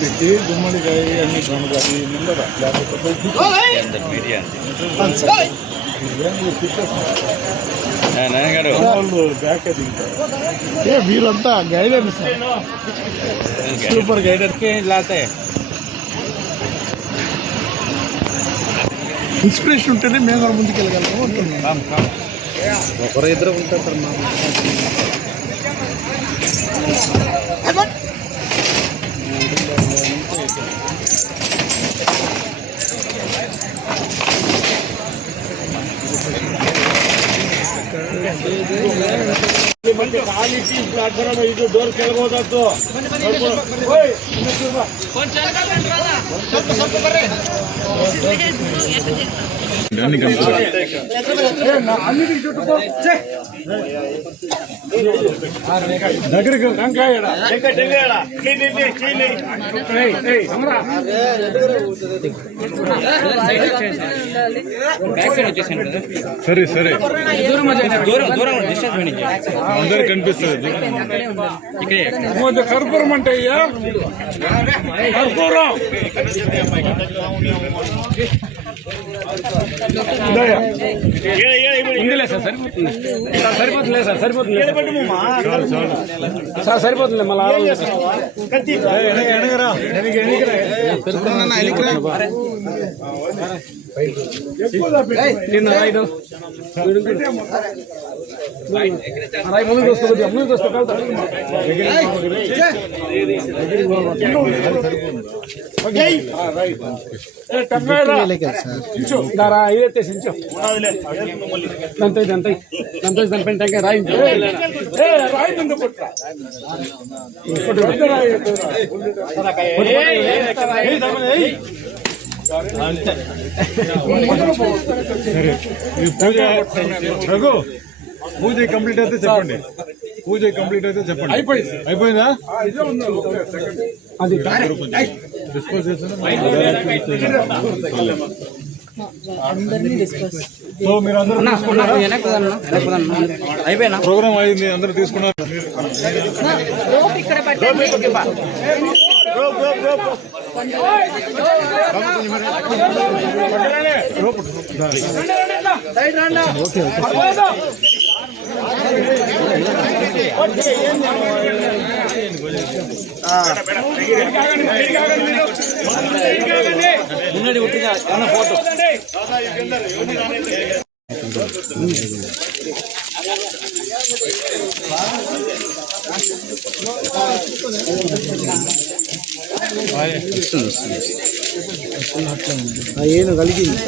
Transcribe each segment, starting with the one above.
పెట్టి గుమ్మడికాయ అన్ని గుమ్మడికాయ ముందర మీరంతా గైడెన్స్ సూపర్ గైడెన్స్ లాతే ఇన్స్పిరేషన్ ఉంటేనే మేము కూడా ముందుకు వెళ్ళగలము అంటున్నాం. ఒకరు ఇద్దరు ఉంటారు సార్ మా ప్లాట్ఫారం ಇದು ಡೋರ್ ಕೆಳಗೋದದ್ದು దగ్గరికి సరే సరే అందరు కనిపిస్తుంది. కర్పూరం అంటే కర్పూరం సరిపోతుంది సార్ సరిపోతుంది సార్ సరిపోతుంది మళ్ళీ ముందుకు వస్తుంది ముందుకు వస్తే ఇదైతే సించు దాంతో దానిపైన టెంకాయ రాయించు రఘు పూజ కంప్లీట్ అయితే చెప్పండి. పూజ కంప్లీట్ అయితే చెప్పండి. అయిపోయిందా? అది డిస్పోజ్ చేసిన సో మీరు అందరూ అయిపోయినా ప్రోగ్రామ్ అయింది, అందరూ తీసుకున్నారు. మున్నడి ఉట్టిగా ఫోటో ಏನು కలిగింది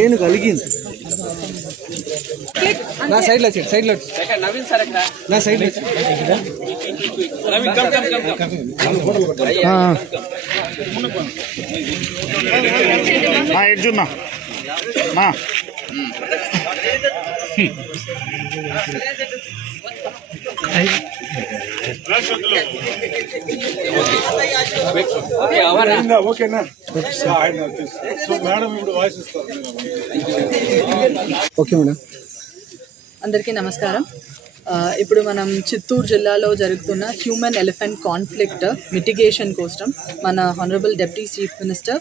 ಏನು కలిగింది నా సైడ్లో సైడ్లో నా సైడ్లో ఎడ్జున్నా ఓకేనా? మేడం ఇప్పుడు వాయిస్ ఇస్తారు. Okay madam. అందరికీ నమస్కారం. ఇప్పుడు మనం చిత్తూరు జిల్లాలో జరుగుతున్న హ్యూమన్ ఎలిఫెంట్ కాన్ఫ్లిక్ట్ మిటిగేషన్ కోసం మన honourable deputy chief minister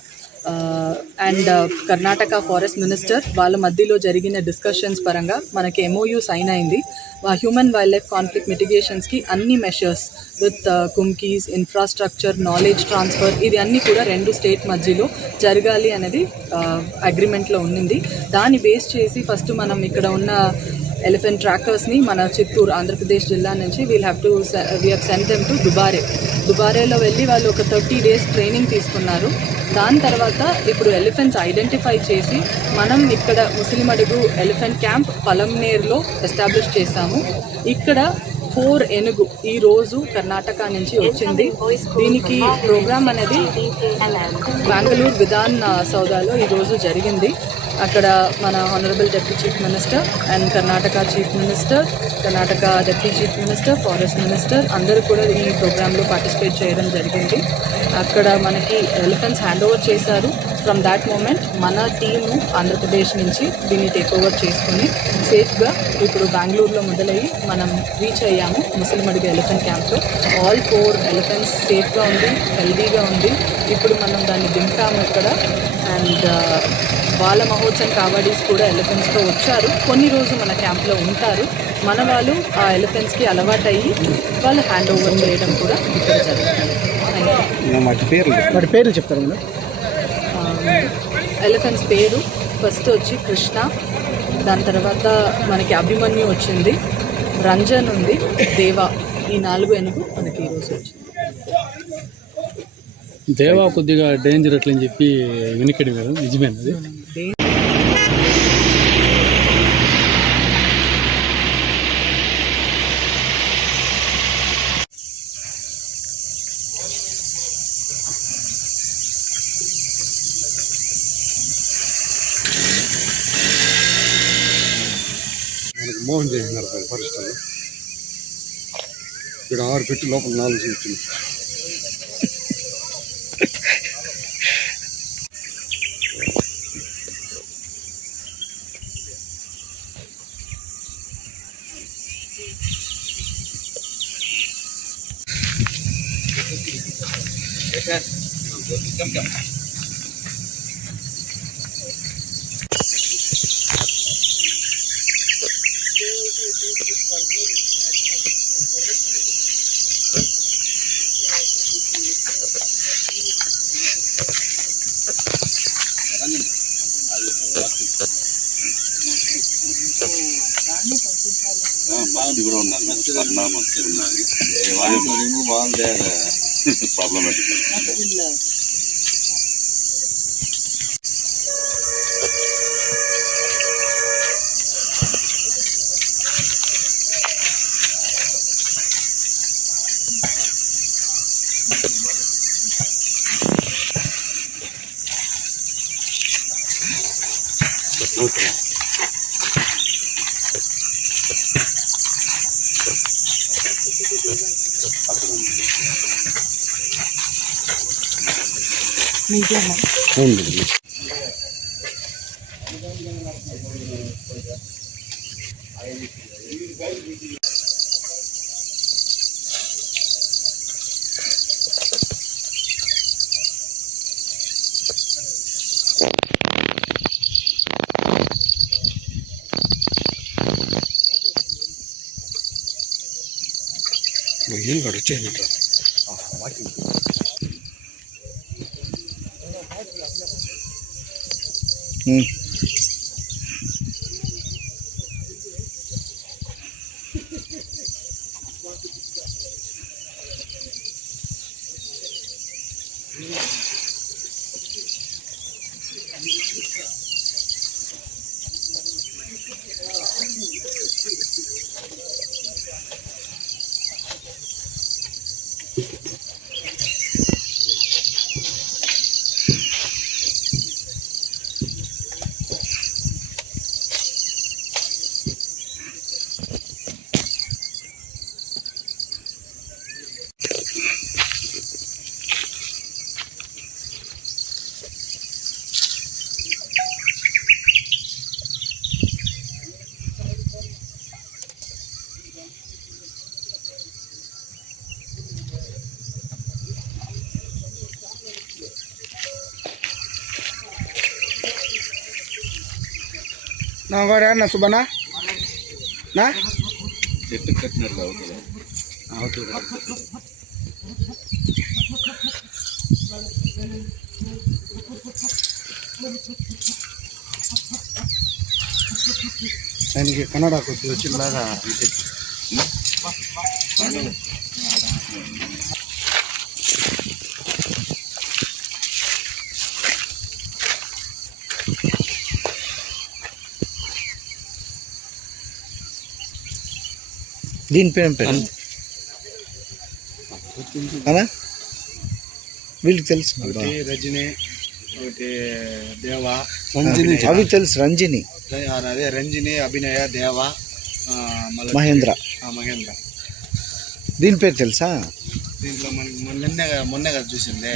and Karnataka forest minister వాళ్ళ మధ్యలో జరిగిన డిస్కషన్స్ పరంగా మనకి MOU సైన్ అయింది. హ్యూమన్ వైల్డ్ లైఫ్ కాన్ఫ్లిక్ట్ మిటిగేషన్స్కి అన్ని measures with kumkis, infrastructure, knowledge transfer, ఇది అన్నీ కూడా 2 స్టేట్ మధ్యలో జరగాలి అనేది అగ్రిమెంట్లో ఉన్నింది. దాన్ని బేస్ చేసి ఫస్ట్ మనం ఇక్కడ ఉన్న ఎలిఫెంట్ ట్రాకర్స్ని మన చిత్తూరు ఆంధ్రప్రదేశ్ జిల్లా నుంచి we have sent them to దుబారేలో వెళ్ళి వాళ్ళు ఒక 30 days ట్రైనింగ్ తీసుకున్నారు. దాని తర్వాత ఇప్పుడు ఎలిఫెంట్స్ ఐడెంటిఫై చేసి మనం ఇక్కడ ముసిలిమడుగు ఎలిఫెంట్ క్యాంప్ పలంనేర్లో ఎస్టాబ్లిష్ చేశాము. ఇక్కడ 4 ఏనుగు ఈరోజు కర్ణాటక నుంచి వచ్చింది. దీనికి ప్రోగ్రామ్ అనేది బెంగళూరు విధాన్ సౌదాలో ఈరోజు జరిగింది. అక్కడ మన honourable deputy chief minister and Karnataka chief minister, Karnataka deputy chief minister, forest minister అందరూ కూడా ఈ ప్రోగ్రాంలో పార్టిసిపేట్ చేయడం జరిగింది. అక్కడ మనకి ఎలిఫెంట్స్ హ్యాండ్ ఓవర్ చేశారు. ఫ్రమ్ దాట్ మూమెంట్ మన టీము ఆంధ్రప్రదేశ్ నుంచి దీన్ని టేక్ ఓవర్ చేసుకొని సేఫ్గా ఇప్పుడు బెంగళూరులో మొదలయ్యి మనం రీచ్ అయ్యాము ముసిలిమడుగు ఎలిఫెంట్ క్యాంప్లో. ఆల్ 4 ఎలిఫెంట్స్ సేఫ్గా ఉంది, హెల్దీగా ఉంది. ఇప్పుడు మనం దాన్ని దింపాము ఇక్కడ. అండ్ వాళ్ళ మహోత్సవం కావాడీస్ కూడా ఎలిఫెంట్స్తో వచ్చారు. కొన్ని రోజులు మన క్యాంప్లో ఉంటారు. మన వాళ్ళు ఆ ఎలిఫెంట్స్కి అలవాటు అయ్యి వాళ్ళు హ్యాండ్ ఓవర్ చేయడం కూడా ఇక్కడ జరుగుతుంది. వాటి పేర్లు చెప్తారు మేడం. ఎలిఫెంట్స్ పేరు ఫస్ట్ వచ్చి కృష్ణ, దాని తర్వాత మనకి అభిమన్యు వచ్చింది, రంజన్ ఉంది, దేవా, ఈ 4 ఏనుగు మనకి ఈరోజు వచ్చింది. దేవా కొద్దిగా డేంజర్ అట్లని చెప్పి వెనుకడి మేడం, నిజమేనది? మనకు మోహన్ చేసినారు ఫారెస్ట్లో. ఇక్కడ 6 పెట్టి లోపల 4 వచ్చింది. బాగుంది కూడా ఉన్నాను, మంచి ఉన్నది. బాగుంది ప్రాబ్లమాటిక్. ఓకే. ఏం కాదు వచ్చేది. నా వాడు నా సుబ్బనా నా చెట్టు కట్టినట్లు అవుతుంది. ఆయనకి కన్నడ కొద్ది వచ్చిందాగా దీని పేరు అనా వీళ్ళకి తెలుసు రజని ఒకటి దేవ అవి తెలుసు రంజిని అదే రంజని అభినయ దేవ మళ్ళీ మహేంద్ర మహేంద్ర. దీని పేరు తెలుసా దీంట్లో మనకి మొన్నే కదా చూసిందే.